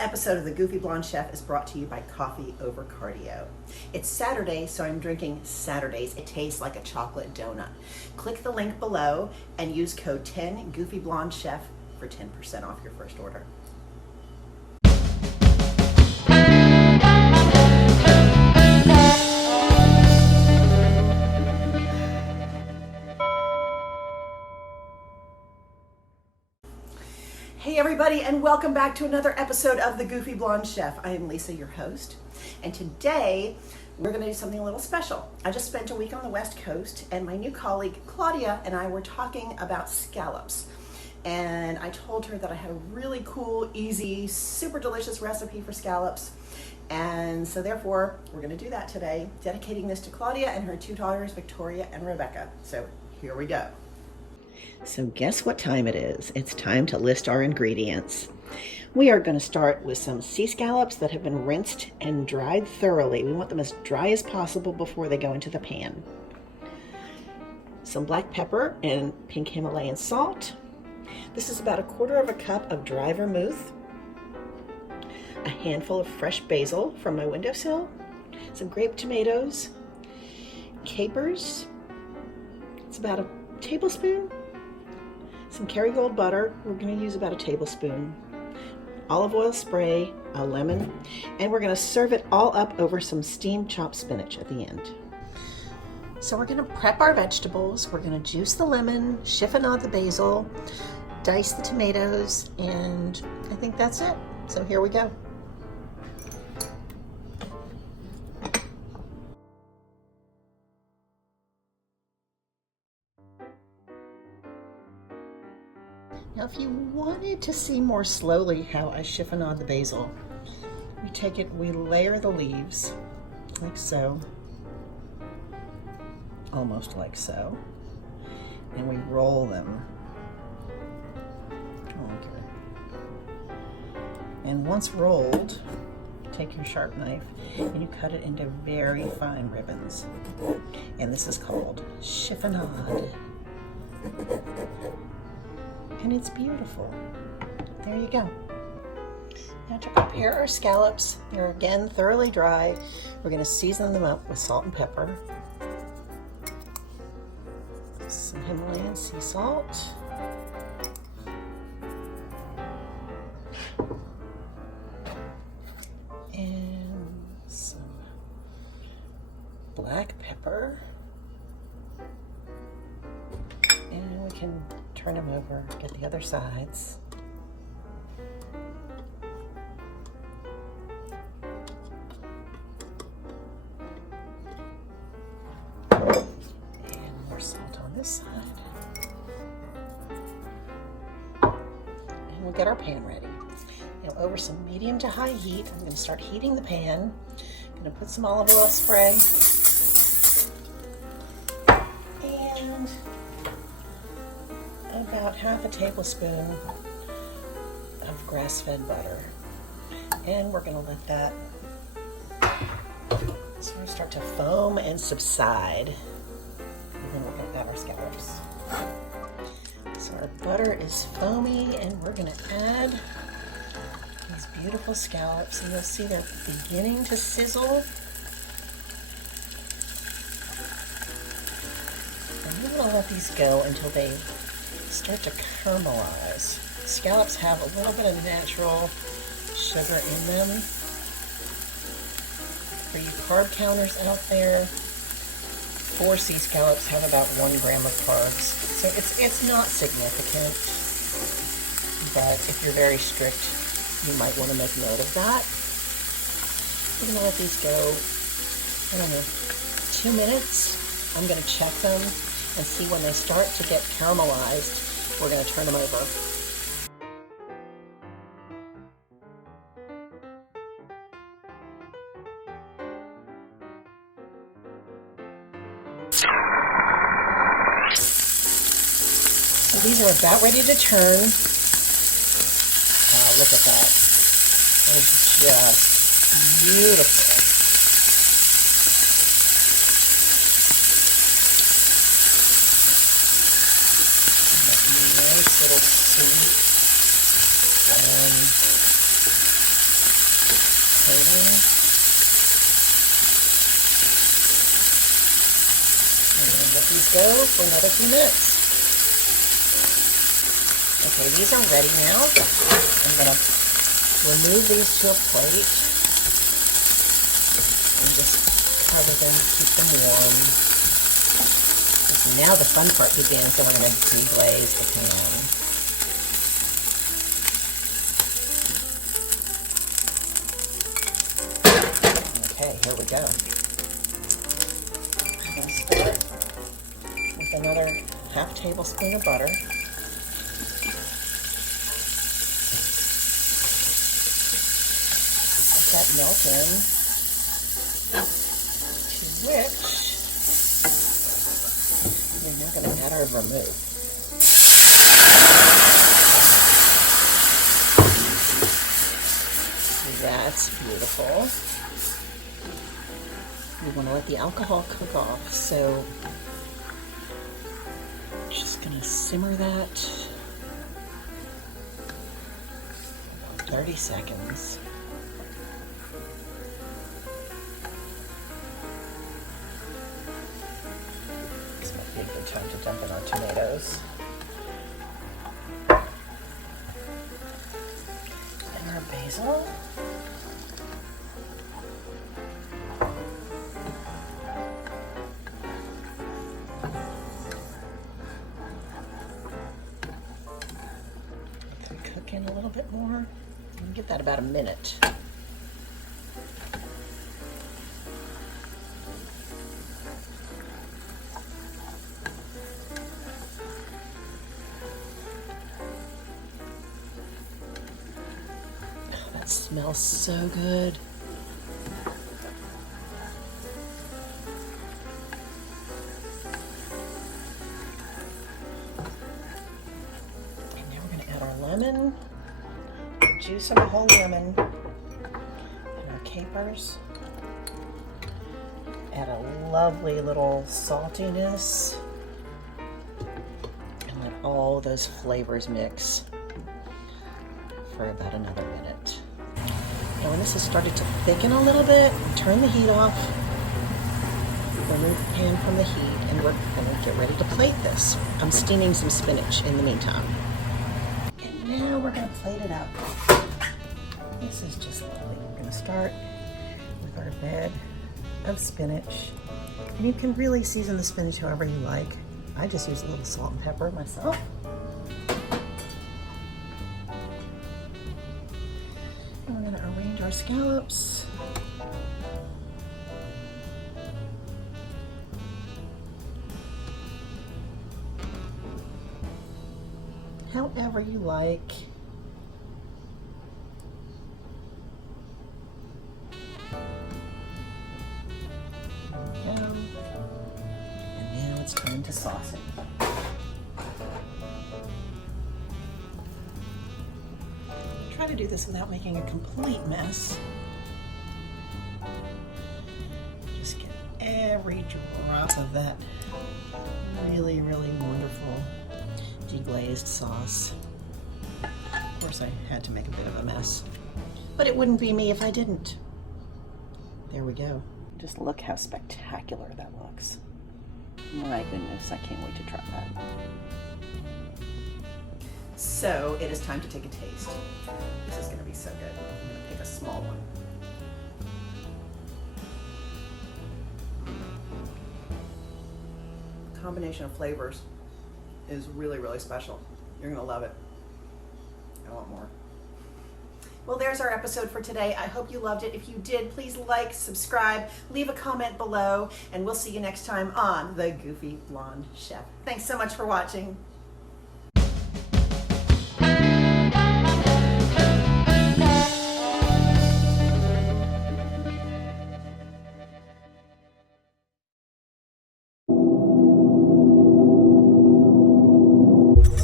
episode of The Goofy Blonde Chef is brought to you by Coffee Over Cardio. It's Saturday, so I'm drinking Saturdays. It tastes like a chocolate donut. Click the link below and use code 10 Goofy Blonde Chef for 10% off your first order. Hey everybody, and welcome back to another episode of The Goofy Blonde Chef. I am Lisa, your host, and today we're going to do something a little special. I just spent a week on the West Coast, and my new colleague Claudia and I were talking about scallops. And I told her that I had a really cool, easy, super delicious recipe for scallops. And so therefore, we're going to do that today, dedicating this to Claudia and her two daughters, Victoria and Rebecca. So here we go. So guess what time it is? It's time to list our ingredients. We are going to start with some sea scallops that have been rinsed and dried thoroughly. We want them as dry as possible before they go into the pan. Some black pepper and pink Himalayan salt. This is about 1/4 cup of dry vermouth. A handful of fresh basil from my windowsill. Some grape tomatoes. Capers. It's about a tablespoon. Some Kerrygold butter, we're going to use about a tablespoon, olive oil spray, a lemon, and we're going to serve it all up over some steamed chopped spinach at the end. So we're going to prep our vegetables. We're going to juice the lemon, chiffonade the basil, dice the tomatoes, and I think that's it. So here we go. Now, if you wanted to see more slowly how I chiffonade the basil, we take it, we layer the leaves like so, almost like so, and we roll them. And once rolled, take your sharp knife and you cut it into very fine ribbons. And this is called chiffonade. And it's beautiful. There you go. Now to prepare our scallops, they're again thoroughly dry. We're going to season them up with salt and pepper. Some Himalayan sea salt. And some black pepper. And we can turn them over, get the other sides. And more salt on this side. And we'll get our pan ready. Now over some medium to high heat, I'm going to start heating the pan. I'm going to put some olive oil spray. And about half a tablespoon of grass-fed butter. And we're going to let that sort of start to foam and subside. And then we're going to add our scallops. So our butter is foamy and we're going to add these beautiful scallops. And you'll see they're beginning to sizzle. And we're going to let these go until they start to caramelize. Scallops have a little bit of natural sugar in them. For you carb counters out there, 4 sea scallops have about 1 gram of carbs. So it's not significant, but if you're very strict, you might want to make note of that. We're going to let these go, I don't know, 2 minutes. I'm going to check them and see when they start to get caramelized, we're going to turn them over. So these are about ready to turn. Wow, look at that. It's just beautiful. Nice little sweet these go for another few minutes. Okay, these are ready now. I'm going to remove these to a plate and just cover them, keep them warm. So now the fun part begins, and we're going to deglaze the pan. Okay, here we go. I'm going to start with another half tablespoon of butter. Let that melt in, to which we're now going to add our vermouth. That's beautiful. We want to let the alcohol cook off, so just going to simmer that for 30 seconds. This might be a good time to dump in our tomatoes. And our basil. Cook in a little bit more. And get that about a minute. Oh, that smells so good. Lemon, juice of a whole lemon, and our capers. Add a lovely little saltiness, and let all those flavors mix for about another minute. And when this has started to thicken a little bit, turn the heat off, remove the pan from the heat, and we're going to get ready to plate this. I'm steaming some spinach in the meantime. Now we're going to plate it up. This is just lovely. We're going to start with our bed of spinach. And you can really season the spinach however you like. I just use a little salt and pepper myself. And we're going to arrange our scallops. However you like. And now it's time to sauce it. Try to do this without making a complete mess. Just get every drop of that really, really wonderful deglazed sauce. Of course, I had to make a bit of a mess, but it wouldn't be me if I didn't. There we go. Just look how spectacular that looks. My goodness, I can't wait to try that. So it is time to take a taste. This is going to be so good. I'm going to pick a small one. The combination of flavors is really, really special. You're gonna love it. I want more. Well, there's our episode for today. I hope you loved it. If you did, please like, subscribe, leave a comment below, and we'll see you next time on The Goofy Blonde Chef. Thanks so much for watching.